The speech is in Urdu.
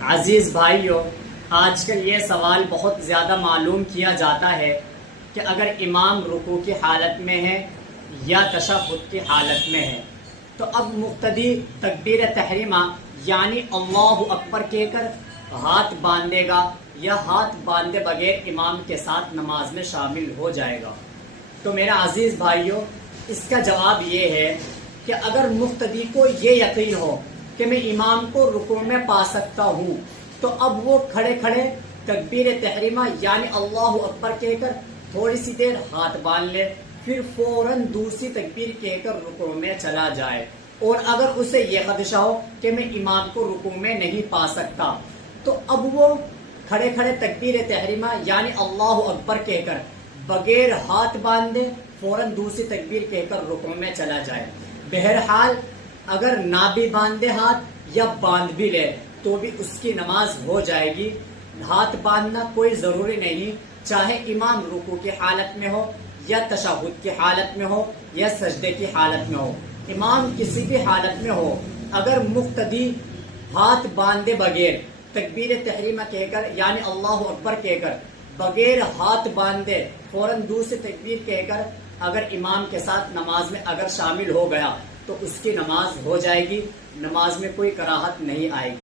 عزیز بھائیوں، آج کل یہ سوال بہت زیادہ معلوم کیا جاتا ہے کہ اگر امام رکوع کی حالت میں ہے یا تشہد کی حالت میں ہے تو اب مقتدی تکبیر تحریمہ یعنی اللہ اکبر کہہ کر ہاتھ باندھے گا یا ہاتھ باندھے بغیر امام کے ساتھ نماز میں شامل ہو جائے گا؟ تو میرا عزیز بھائیوں، اس کا جواب یہ ہے کہ اگر مقتدی کو یہ یقین ہو کہ میں امام کو رکوع میں پا سکتا ہوں تو اب وہ کھڑے کھڑے تکبیر تحریمہ یعنی اللہ اکبر کہہ کر تھوڑی سی دیر ہاتھ باندھ لے، پھر فوراً دوسری تکبیر کہہ کر رکوع میں چلا جائے۔ اور اگر اسے یہ خدشہ ہو کہ میں امام کو رکوع میں نہیں پا سکتا تو اب وہ کھڑے کھڑے تکبیر تحریمہ یعنی اللہ اکبر کہہ کر بغیر ہاتھ باندھے فوراً دوسری تکبیر کہہ کر رکوع میں چلا جائے۔ بہرحال اگر نہ بھی باندھے ہاتھ یا باندھ بھی لے تو بھی اس کی نماز ہو جائے گی۔ ہاتھ باندھنا کوئی ضروری نہیں، چاہے امام رکوع کی حالت میں ہو یا تشہد کی حالت میں ہو یا سجدے کی حالت میں ہو، امام کسی بھی حالت میں ہو، اگر مقتدی ہاتھ باندھے بغیر تکبیر تحریمہ کہہ کر یعنی اللہ اکبر کہہ کر بغیر ہاتھ باندھے فوراً دوسری تکبیر کہہ کر اگر امام کے ساتھ نماز میں اگر شامل ہو گیا تو اس کی نماز ہو جائے گی، نماز میں کوئی کراہت نہیں آئے گی۔